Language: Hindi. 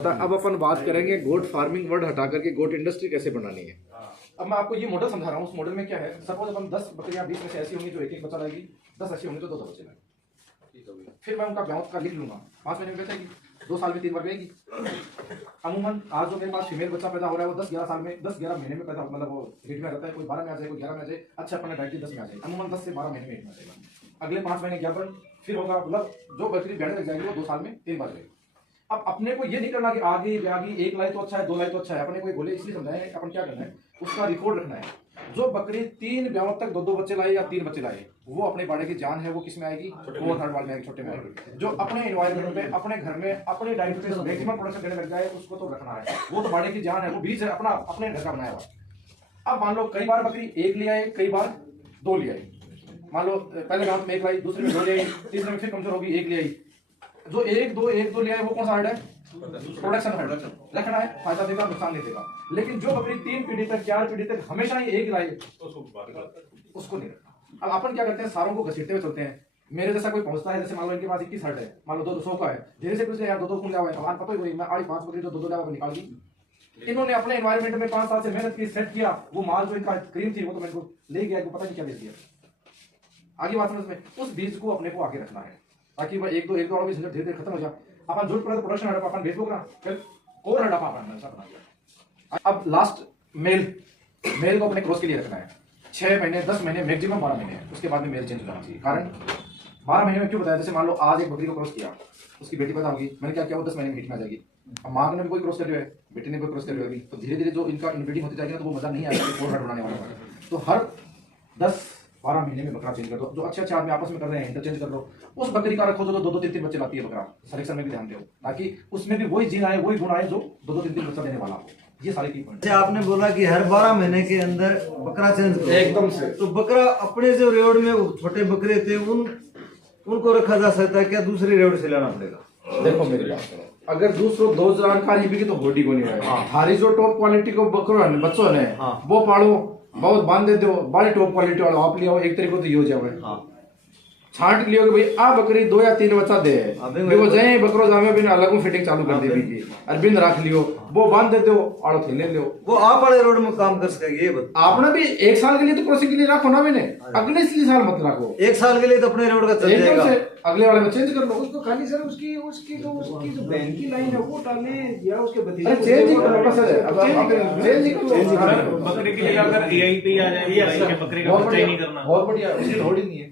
अब अपन बात करेंगे गोट फार्मिंग वर्ड हटा करके गोट इंडस्ट्री कैसे बनानी है। अब मैं आपको ये मॉडल समझा रहा हूँ। उस मॉडल में क्या है, सपोज अपन 10 बकरियां 20 में से ऐसी होंगी जो एक एक बच्चा लाएगी, 10 ऐसी होंगी जो 2 बच्चे लाएगी। फिर मैं उनका ब्याह का लिख लूंगा, 5 महीने में बेचेगी, 2 साल में 3 बार बेचेगी। अमूमन आज जो मेरे पास फीमेल बच्चा पैदा हो रहा है वो 10-11 साल में 10-11 महीने में पैदा, मतलब वो हिट में रहता है। कोई 12 में आ जाए, कोई 11 में आ जाए, अच्छा अपने डाइट 10 में आ जाए, अमूमन 10 से 12 महीने में हिट में आ जाएगा। अगले 5 महीने गैप फिर होगा, मतलब जो बकरी बैठने लग जाएगी वो 2 साल में 3 बार जाएगी। अब अपने को ये नहीं करना कि आगे ब्यागी 1 लाई तो अच्छा है, 2 लाई तो अच्छा है। अपने को बोले इसलिए समझाए, अपन क्या करना है उसका रिकॉर्ड रखना है। जो बकरी 3 ब्याहों तक 2-2 बच्चे लाए या 3 बच्चे लाए, वो अपने बाड़े की जान है वो किस में आएगी, वो थर्ड वाल में आएगी, छोटे में आएगी। जो अपने एनवायरमेंट में अपने घर में अपने डाइट पे मैक्सिमम प्रोडक्शन देने लग जाए उसको तो रखना है, वो तो बाड़े की जान है, वो बीज है अपना, अपने घर का बनाया हुआ। अब मान लो कई बार बकरी 1 ले आए, कई बार 2 ले आई। मान लो पहले गांव में 1 लाई, दूसरे में 2 ले आई, तीसरे में फिर कमजोर होगी 1 ले आई। जो 1-2 ले आए वो कौन सा हर्ड है, प्रोडक्शन हर्ड। रखना है, फायदा देगा नुकसान नहीं देगा। लेकिन जो बकरी 3 पीढ़ी तक 4 पीढ़ी तक हमेशा ही 1 लाए उसको नहीं रखना। अब अपन क्या करते हैं, सारों को घसीटते हुए चलते हैं। मेरे जैसा कोई पहुंचता है, जैसे मान लो इनके पास 21 हर्ड है, मान लो 200 का है, धीरे से कुछ यार 2-2 खून लिया हुआ है, पता ही वही मैं 5 बकरी जो 2-2 लिया निकाल दी। इन्होंने अपने एनवायरमेंट में 5 साल से मेहनत की, सेट किया, वो माल जो इनका क्रीम थी वो तो मेरे को ले गया, पता नहीं क्या दे दिया। आगे बात समझ में, उस बीज को अपने को आगे रखना है ताकि वह 1-2 वाला भी धीरे धीरे खत्म हो जाए। अपन जो प्रोडक्शन हड़प अपन बेच ना, फिर और हड़प अपन। अब लास्ट मेल को अपने क्रॉस के लिए रखना है 6 महीने 10 महीने मैक्सिमम 12 महीने, उसके बाद में मेल चेंज हो जाना चाहिए। कारण 12 महीने में क्यों बताया, जैसे मान लो आज एक बकरी को क्रॉस किया, उसकी बेटी पैदा होगी, मैंने क्या किया वो 10 महीने में हिट में आ जाएगी। अब माँ ने भी कोई क्रॉस कर है, बेटी ने कोई क्रॉस कर होगी, तो धीरे धीरे जो इनका इनब्रीडिंग होती जाएगी ना, तो वो मजा नहीं आएगा और हट बनाने वाला है। तो हर 10-12 महीने में बकरा चेंज कर दो। जो अच्छे आदमी आपस में कर रहे हैं इंटरचेंज कर लो। उस बकरी का रखो जो 2-3 बच्चे लाती है बकरा, सिलेक्शन में भी ध्यान दो ताकि उसमें भी वही जीन आए, वही गुण आए जो 2-3 बच्चा देने वाला हो। ये सारे की पॉइंट। आपने बोला कि हर 12 महीने के अंदर बकरा चेंज करो एकदम से। तो बकरा अपने जो रेवड़ में छोटे बकरे थे उनको रखा जा सकता है क्या, दूसरी रेवड़ से लाना पड़ेगा? देखो मेरी बात सुनो, अगर दूसरों 2 हजार का भी तो होडी को नहीं है। हारी जो टॉप क्वालिटी को बकरो है बच्चों ने वो पालो, बहुत बांध दे दो, बड़ी टॉप क्वालिटी वाला आप लिया एक तरीके तो ये हो जाए छांट लियो कि भाई आ बकरी 2 या 3 बच्चा दे, वो जाए बकरो जामे बिन अलग फिटिंग चालू कर दे बीजी और बिन रख लियो, वो बांध दे दो और थैले लियो, वो आप बड़े रोड में काम कर सकेंगे। ये आपने भी 1 साल के लिए तो क्रॉसिंग के लिए रखो ना, मैंने अगले साल मत रखो। 1 साल के लिए तो अपने रोड का चल जाएगा, अगले वाले में चेंज कर लो उसको। खाली सर उसकी जो बहन की लाइन है वो डाले या उसके भतीजे चेंज ही करो बस। अब चेंज ही करो। बकरी के लिए अगर एआईपी आ जाए, बकरी का बच्चा ही नहीं करना, बहुत बढ़िया, उसकी होल्डिंग नहीं है।